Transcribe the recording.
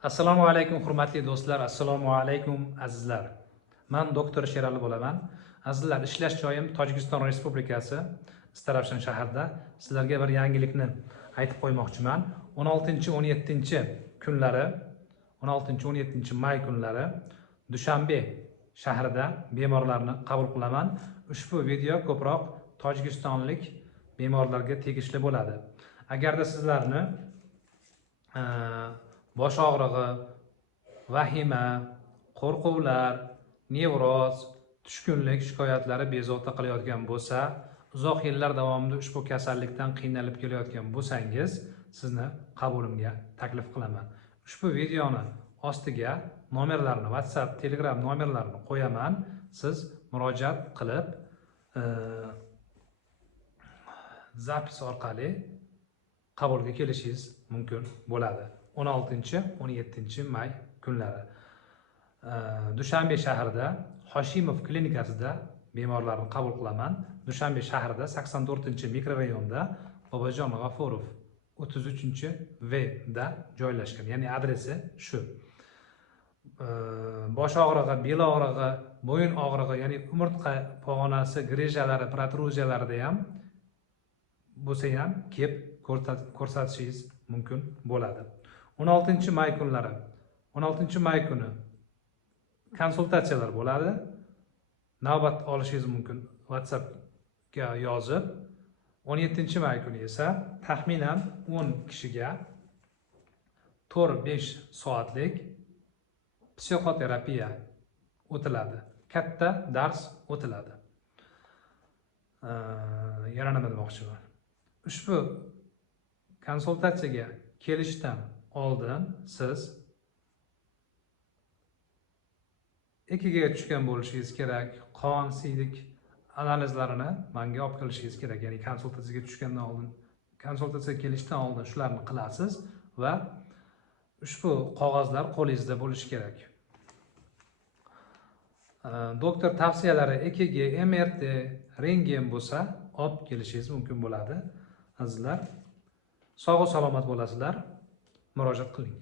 Assalomu alaykum hurmatli do'stlar, assalomu alaykum azizlar. Men doktor Sherali bo'laman. Azizlar, ishlash joyim Tojikiston Respublikasi Istaravshan shahrida. Sizlarga bir yangilikni aytib qo'ymoqchiman. 16-17 kunlari, 16-17 may kunlari Dushanbe shahrida bemorlarni qabul qilaman. Ushbu video ko'proq tojikistonlik bemorlarga tegishli bo'ladi. Agarda sizlarni bosh og'rig'i, vahima, qo'rquvlar, nevroz, tushkunlik shikoyatlari bezovta qilayotgan bo'lsa, uzoq yillar davomida ushbu kasallikdan qiynalib kelayotgan bo'lsangiz, sizni qabulimga taklif qilaman. Ushbu videoni ostiga nomerlarni, WhatsApp, Telegram nomerlarini qo'yaman. Siz murojaat qilib, zapis orqali qabulga kelishingiz mumkin bo'ladi. 16-17 may kunlari Dushanbe shahrida Hoshimov klinikasida bemorlarni qabul qilaman. Dushanbe shahrida 84-mikrorayonda Bobojon G'afurov 33-V da joylashgan. Ya'ni adresi shu. Bosh og'rig'i, bel og'rig'i, bo'yin og'rig'i, ya'ni umurtqa pog'onasi, grejalari, protruziyalarida ham bo'lsa ham kelib ko'rsatishingiz mumkin bo'ladi. 16-may kunlari, 16-may kuni konsultatsiyalar bo'ladi. Navbat olishingiz mumkin WhatsAppga yozib. 17-may kuni esa taxminan 10 kishiga 4-5 soatlik psixoterapiya o'tiladi. Katta dars o'tiladi. Yana nima demoqchiman? Ushbu konsultatsiyaga kelishdan oldin siz EKGga tushgan bo'lishingiz kerak. Qon, siydik analizlarini menga olib kelishingiz kerak. Ya'ni konsultatsiyaga tushgandan oldin, konsultatsiyaga kelishdan oldin shularni qilasiz va ushbu qog'ozlar qo'lingizda bo'lishi kerak. Doktor tavsiyalari EKG, MRT, rentgen bo'lsa, olib kelishingiz mumkin bo'ladi. Azizlar, sog' va salomat bo'lasizlar. Murojaat qiling.